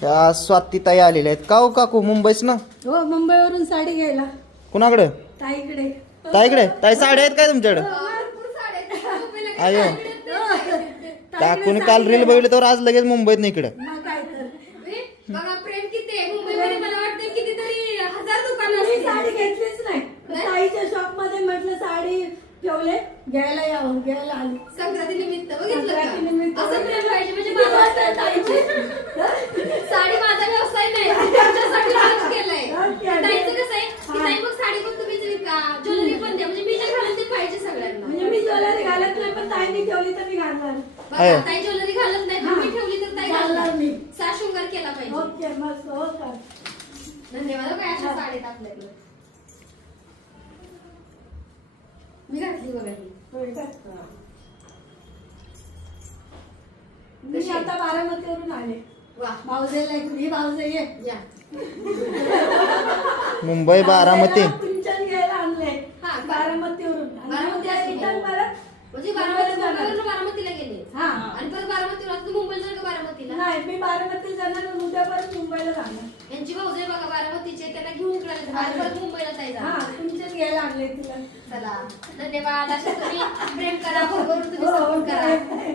ह्या स्वातीताई आलेल्या आहेत का हो काकू मुंबईच ना? हो, मुंबईवरून साडी घ्यायला. कुणाकडे? ताईकडे. ताईकडे? ताई साड्या आहेत काय तुमच्याकडे? अयो काकूने काल रील बघितली तर आज लगेच मुंबईत नाही इकडे. मग काय तर. बघा प्रेम किती आहे मुंबईमध्ये. मला वाटतं कितीतरी 1000 दुकानं मी असतील. साडी घेतलीच नाही. ताईच्या शॉप मध्ये म्हटलं साडी ठेवले, घ्यायला यावं, घ्यायला आली. संक्रांती निमित्त बघितलं संक्रांतीनिमित्त. का? असं प्रेम पाहिजे म्हणजे माझा ताईची. साडी माझा व्यवसाय नाही, तुमच्यासाठी लॉन्च केलाय. ताईचं कसं आहे की ताई मग साडी पण तुम्हीच विका, ज्वेलरी पण द्या, म्हणजे मी जे घालून ते पाहिजे सगळ्यांना. म्हणजे मी ज्वेलरी घालत नाही, पण ताईने ठेवली तर मी घालणार. बघा, ताई ज्वेलरी घालत नाही, पण मी ठेवली तर ताई घालणार घालणार. मी. साशृंगार केला पाहिजे. ओके, मस्त. हो का? धन्यवाद. काय अशा साडीत आपल्याकडे मी घातली बघा ही. होय का? मी आता बारामतीवरून आले. वा भाऊजेला ही भाऊजे ये. या. मुंबई बारामती. पिंचन घ्यायला आणले. हा, बारामतीवरून. बारामती आणि रिटर्न परत म्हणजे बारामतीला गेले. हा. आणि परत बारामतीला तू मुंबईला जाणार का बारामतीला? नाही, मी बारामती जाणार, उद्या परत मुंबईला जाणार. यांची भाऊजे बघा बारामतीचे, त्यांना घेऊन इकडे आले. आणि परत मुंबईला जायचं. हा, पिंचन घ्यायला आणले तिला. चला धन्यवाद. अशा तुम्ही प्रेम करा, भरभरून तुम्ही हो, सपोर्ट करा. काय.